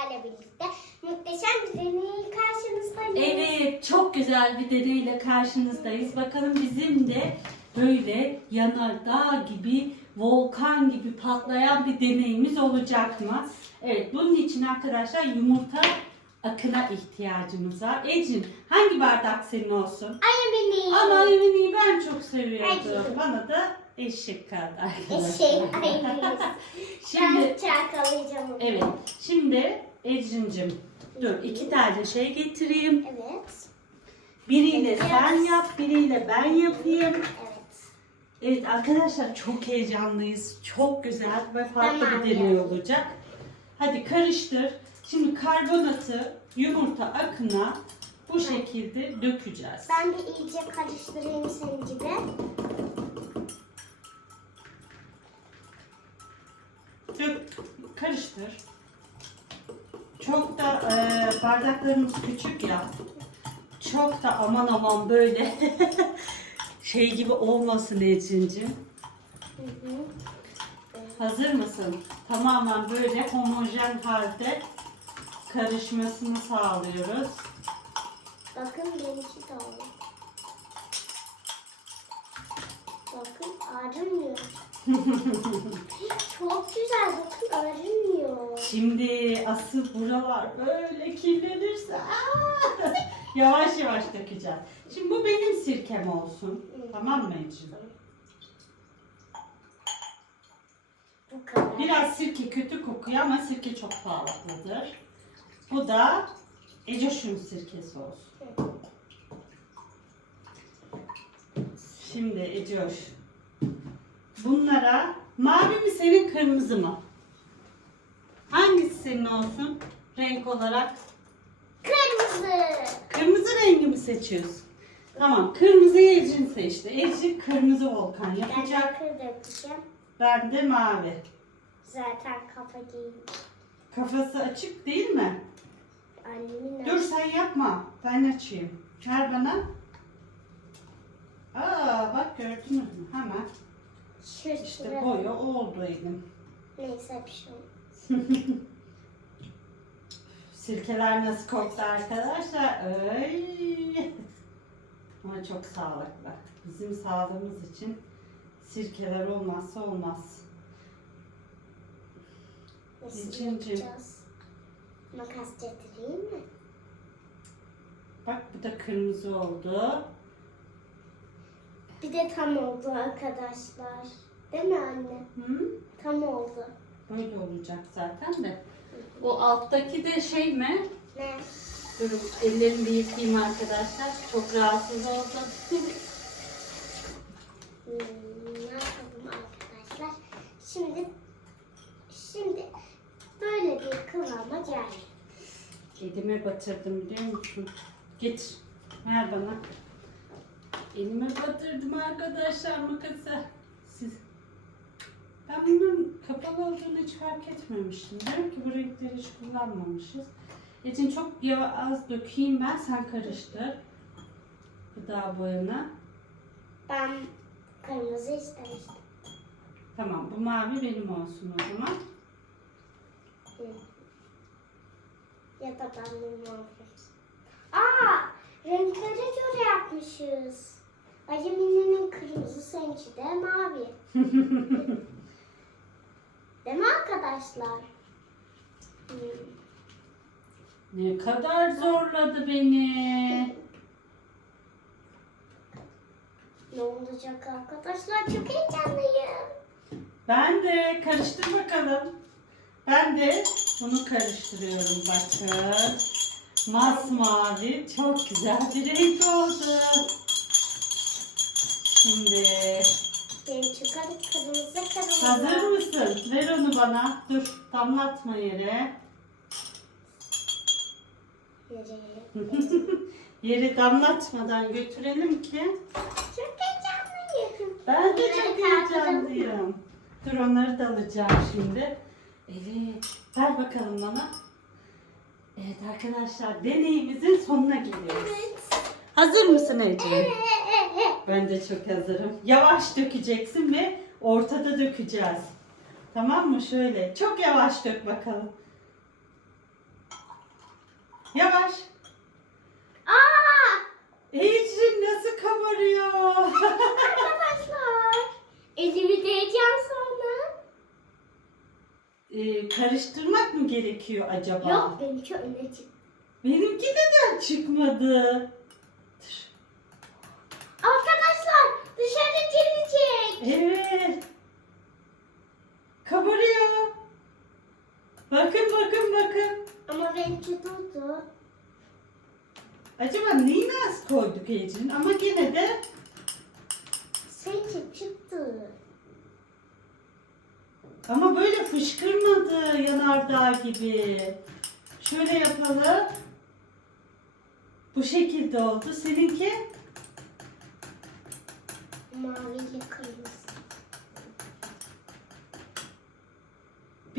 sizlerle birlikte muhteşem bir deney karşınızdayım. Evet, çok güzel bir deneyle karşınızdayız. Bakalım bizim de böyle yanardağ gibi, volkan gibi patlayan bir deneyimiz olacak mı? Evet, bunun için arkadaşlar yumurta akına ihtiyacımız var. Ecin, hangi bardak senin olsun? Ayıbini. Ama Emine'yi ben çok seviyordum. Ecin. Bana da eşek kaldı arkadaşlar. Eşek ayıbini. Şimdi Ben çalkalayacağım onu. Evet. Şimdi Ecrin'cim dur iki tane şey getireyim. Evet. Biriyle sen yap, biriyle ben yapayım. Evet. Evet arkadaşlar çok heyecanlıyız. Çok güzel ve farklı Tamam. bir deney olacak. Hadi karıştır. Şimdi karbonatı yumurta akına bu şekilde dökeceğiz. Ben de iyice karıştırayım senin gibi. Dök, karıştır. Çok da e, bardaklarımız küçük ya. Çok da aman aman böyle şey gibi olmasın hı. Hazır mısın? Tamamen böyle homojen halde karışmasını sağlıyoruz. Bakın benimki de oldu. Bakın arınmıyor. Çok güzel bakın arınmıyor. Şimdi asıl buralar böyle kirlenirse aa! yavaş yavaş dökeceğiz. Şimdi bu benim sirkem olsun. Tamam mı Ecrin? Bu kadar. Biraz sirke kötü kokuyor ama sirke çok pahalıdır. Bu da Ecoş'un sirkesi olsun. Şimdi Ecoş. Bunlara mavi mi senin kırmızı mı? Hangisi senin olsun renk olarak? Kırmızı. Kırmızı rengi mi seçiyorsun? Tamam kırmızıyı Ecrin seçti. Ecrin kırmızı volkan Ben yapacak. kır dökeceğim. Ben de mavi. Zaten kafa giyim. Kafası açık değil mi? Annemin Dur sen yapma. Ben açayım. Ver bana. Aa bak gördünüz mü? Hemen. Şırtıra. İşte boyu oldu elim. Neyse bir şey olmaz. Sirkeler nasıl koktu arkadaşlar? Ay. Ama çok sağlıklı. Bizim sağlığımız için sirkeler olmazsa olmaz. Nasıl Cincim. yapacağız? Makas getireyim mi? Bak bu da kırmızı oldu. Bir de tam oldu arkadaşlar. Değil mi anne? Hı? Tam oldu. Böyle olacak zaten de. O alttaki de şey mi? Ne? Durun ellerimi bir yıkayayım arkadaşlar. Çok rahatsız oldum. Hmm, ne yapalım arkadaşlar? Şimdi şimdi böyle bir kıvama geldi. Elime batırdım biliyor musun? Getir. Ver bana. Elime batırdım arkadaşlar makası. Siz... Ben bunun kapalı olduğunu hiç fark etmemiştim. Diyorum ki bu renkleri hiç kullanmamışız. Ecin çok az dökeyim ben. Sen karıştır. Gıda boyanı. Ben kırmızı istemiştim. Tamam bu mavi benim olsun o zaman. Ya da ben bunu. Aa, renklere göre yapmışız. Ayımine'nin kırmızı seninki de mavi. Değil mi arkadaşlar? Hmm. Ne kadar zorladı beni. Ne olacak arkadaşlar? Çok heyecanlıyım. Ben de karıştır bakalım. Ben de bunu karıştırıyorum bakın. Masmavi çok güzel bir renk oldu. Şimdi Benim çıkarıp kırmızı kırmızı. hazır mısın? Ver onu bana. Dur damlatma yere. Yeri damlatmadan götürelim ki. Çok heyecanlıyım. Ben de çok heyecanlıyım. Dur onları da alacağım şimdi. Evet. Ver bakalım bana. Evet arkadaşlar deneyimizin sonuna geliyoruz. Evet. Hazır mısın Ece? Ben de çok hazırım. Yavaş dökeceksin ve ortada dökeceğiz. Tamam mı? Şöyle. Çok yavaş dök bakalım. Yavaş. Aa! Ecrin nasıl kabarıyor? Arkadaşlar. Elimi değeceğim sonra. Ee, karıştırmak mı gerekiyor acaba? Yok benimki öne çıktı. Benimki neden çıkmadı? Evet. Kabarıyor. Bakın bakın bakın. Ama benimki durdu. Acaba neyini az koyduk Ecrin? Ama gene de Seninki çıktı. ama böyle fışkırmadı yanardağ gibi. Şöyle yapalım. Bu şekilde oldu. Seninki? Maviyle kırmızı.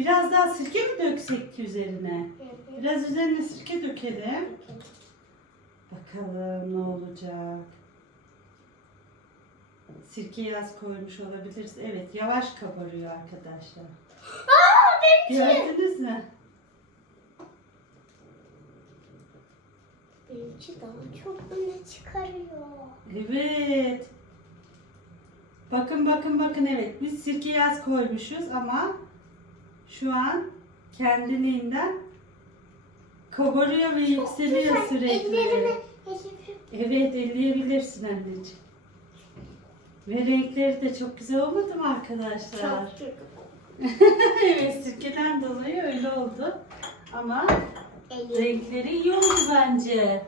Biraz daha sirke mi döksek ki üzerine? Biraz üzerine sirke dökelim. Bakalım ne olacak. Sirkeyi az koymuş olabiliriz. Evet yavaş kabarıyor arkadaşlar. Aa benimki. Gördünüz mü? Benimki daha çok öne çıkarıyor. Evet. Bakın bakın bakın evet biz sirkeyi az koymuşuz ama şu an kendiliğinden kabarıyor ve yükseliyor Güzel. sürekli. Ellerimi. Evet elleyebilirsin anneciğim. Ve renkleri de çok güzel olmadı mı arkadaşlar? Evet sirkeden dolayı öyle oldu. Ama Elim. renkleri iyi oldu bence.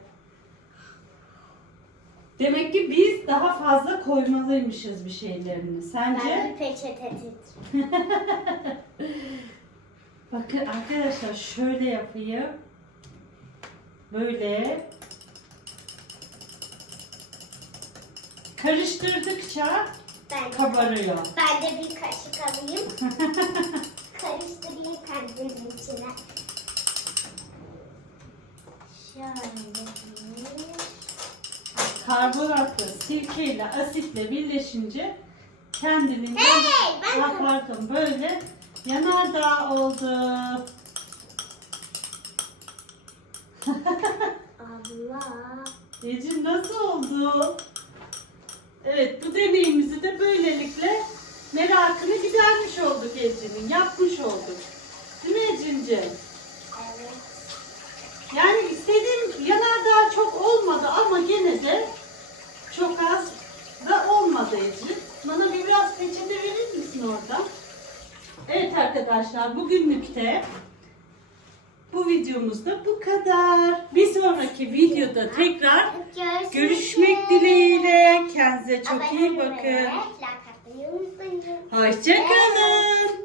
Demek ki biz daha fazla koymalıymışız bir şeylerini. Sence? Ben bir peçete tut. Bakın arkadaşlar şöyle yapayım. Böyle. Karıştırdıkça Ben de, kabarıyor. ben de bir kaşık alayım. Karıştırayım kendimin içine. Şöyle. Karbonatla, sirkeyle, asitle birleşince kendiliğinden Hey pardon böyle yanardağ oldu. Allah. Ecim nasıl oldu? Evet bu deneyimizi de böylelikle merakını gidermiş olduk Ecim'in. Yapmış olduk. Değil mi Ecim'ciğim? Evet. Yani istediğim yanardağ çok olmadı ama gene de çok az da olmadı Ecim. Bana bir biraz peçete verir misin oradan? Evet arkadaşlar bugünlük de bu videomuzda bu kadar. Bir sonraki videoda tekrar Görüşmek, görüşmek dileğiyle. Kendinize çok iyi bakın. Hoşçakalın.